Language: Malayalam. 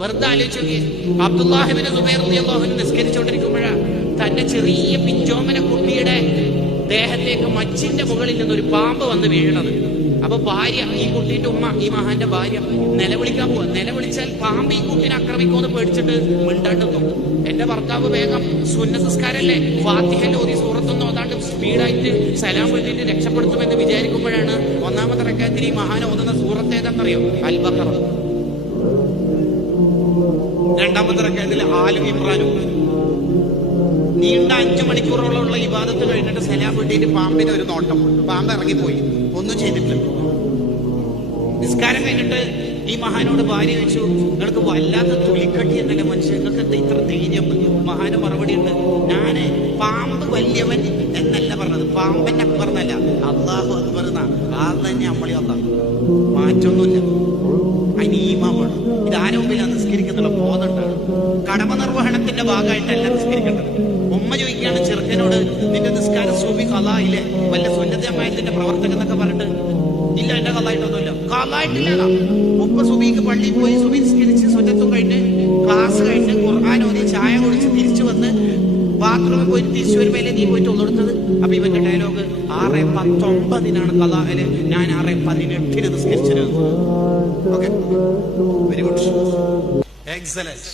വെറുതെ ആലോചിച്ച് നോക്കി. അബ്ദുല്ലാഹിബ്നു സുബൈർ റളിയല്ലാഹു അൻഹു നിസ്കരിച്ചുകൊണ്ടിരിക്കുമ്പോഴാണ് തന്റെ ചെറിയ പിഞ്ചോമന കുട്ടിയുടെ ദേഹത്തേക്ക് മച്ചിന്റെ മുകളിൽ നിന്നൊരു പാമ്പ് വന്ന് വീഴണത്. അപ്പൊ ഭാര്യ, ഈ കുട്ടീന്റെ ഉമ്മ, ഈ മഹാന്റെ ഭാര്യ നിലവിളിക്കാൻ പോവാ. നിലവിളിച്ചാൽ പാമ്പ് ഈ കുട്ടീനെ ആക്രമിക്കുമെന്ന് പേടിച്ചിട്ട് മിണ്ടാണ്ടുന്നു. എന്റെ ഭർത്താവ് വേഗം സുന്നത്ത് നിസ്കാരല്ലേ, ഫാത്തിഹയിൽ ഓതി സൂറത്തൊന്നും അതാണ്ട് സ്പീഡായിട്ട് സലാം വീട്ടിട്ട് രക്ഷപ്പെടുത്തുമെന്ന് വിചാരിക്കുമ്പോഴാണ് ഒന്നാമത്തെ റക്അത്തിൽ ഈ മഹാൻ ഓതുന്ന സൂറത്ത് ഏതെന്നറിയോ? അൽ ബഖറ. രണ്ടാമത്തെ റക്അത്തിൽ ആലു ഇമ്രാനും. നീണ്ട 5 മണിക്കൂറോളമുള്ള ഇബാദത്ത് കഴിഞ്ഞിട്ട് സലാം വീട്ടിട്ട് പാമ്പിന് ഒരു നോട്ടം. പാമ്പ് ഇറങ്ങിപ്പോയി, ഒന്നും ചെയ്തിട്ടില്ല. നിസ്കാരം കഴിഞ്ഞിട്ട് ഈ മഹാനോട് ഭാര്യ ചോദിച്ചു, നിങ്ങൾക്ക് വല്ലാത്ത തുളിക്കട്ടി എന്നല്ലേ മനുഷ്യൻ, നിങ്ങൾക്ക് എന്താ ഇത്ര ധൈര്യം? മഹാന് മറുപടി ഉണ്ട്, ഞാന് പാമ്പ് വലിയവൻ എന്നല്ല പറഞ്ഞത്, പാമ്പൻ അക്ബർന്നല്ല, അള്ളാഹു അക്ബർ എന്നാ. അത് തന്നെ അമ്മളി അള്ളാഹ്, മാറ്റൊന്നുമില്ല. അതിന് ഈമാൻ വേണം. ഇതാരും മുമ്പിലാണ് നിസ്കരിക്കുന്നുള്ള ബോധമുണ്ടാണ്. കടമ നിർവഹണത്തിന്റെ ഭാഗമായിട്ടല്ല നിസ്കരിക്കേണ്ടത്. ഉമ്മ ചോദിക്കുകയാണ് ചെറുക്കനോട്, നിന്റെ നിസ്കാരം സുബി ഖളായിലെ വല്ല സുന്നത്ത് ജമാഅത്തിന്റെ പ്രവർത്തകൻ എന്നൊക്കെ പറഞ്ഞിട്ട്, ഇല്ല എന്റെ ഖളായിട്ടൊന്നുമില്ല. ഖളായിട്ടില്ല. ഉപ്പ സുബിക്ക് പള്ളിയിൽ പോയി സുബി നിസ്കരിച്ച് സുന്നത്തും കഴിഞ്ഞ് ക്ലാസ് കഴിഞ്ഞ് ഖുർആൻ ഓതി ചായ കുടിച്ച് തിരിച്ചു വന്ന് ബാത്റൂമിൽ പോയി തിരിച്ചു വരുമ്പോഴല്ലേ നീ പോയിട്ട് ഒന്നെടുത്തത്. അപ്പൊ ഇവന്റെ ഡയലോഗ് 6:19 ഖളായില്, ഞാൻ 6:18 നിസ്കരിച്ചത്. Okay, very good, excellent.